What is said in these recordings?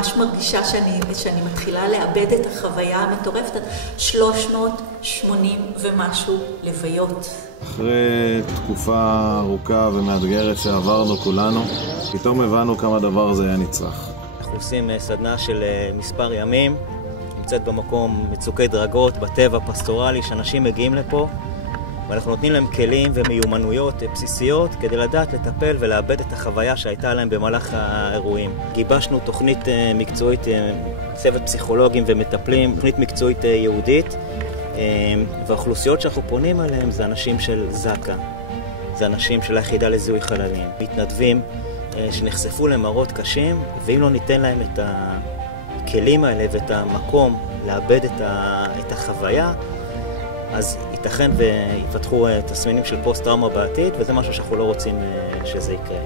ממש מרגישה שאני מתחילה לאבד את החוויה המטורפת. 380 ומשהו לוויות. אחרי תקופה ארוכה ומאתגרת שעברנו כולנו, פתאום הבנו כמה דבר זה היה נצרך. אנחנו עושים סדנה של מספר ימים, נמצאת במקום מצוקי דרגות, בטבע פסטורלי, שאנשים מגיעים לפה, ואנחנו נותנים להם כלים ומיומנויות בסיסיות כדי לדעת לטפל ולאבד את החוויה שהייתה להם במהלך האירועים. גיבשנו תוכנית מקצועית, צוות פסיכולוגים ומטפלים, תוכנית מקצועית יהודית, והאוכלוסיות שאנחנו פונים עליהם זה אנשים של זק"א, זה אנשים של היחידה לזיהוי חללים, מתנדבים שנחשפו למראות קשים, ואם לא ניתן להם את הכלים האלה ואת המקום לאבד את החוויה, אז ייתכן ויפתחו תסמינים של פוסט-טראומה בעתיד, וזה משהו שאנחנו לא רוצים שזה יקרה.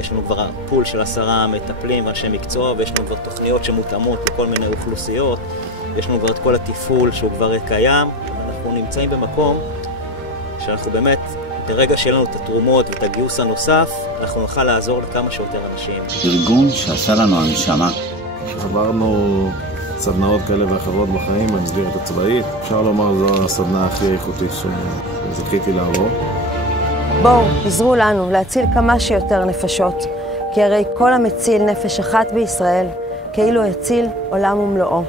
יש לנו כבר פול של 10 מטפלים ואנשי מקצוע, ויש לנו כבר תוכניות שמותאמות לכל מיני אוכלוסיות, יש לנו כבר את כל התפעול שהוא כבר קיים, אנחנו נמצאים במקום שאנחנו באמת, ברגע שיהיה לנו את התרומות ואת הגיוס הנוסף, אנחנו נוכל לעזור לכמה שיותר אנשים. ארגון שעשה לנו הנשמה. עברנו סדנאות כאלה ואחרות בחיים במסגרת הצבאית. אפשר לומר זו הסדנה הכי איכותית שזכיתי לעבור. בואו, עזרו לנו להציל כמה שיותר נפשות, כי הרי כל המציל נפש אחת בישראל, כאילו יציל עולם ומלואו.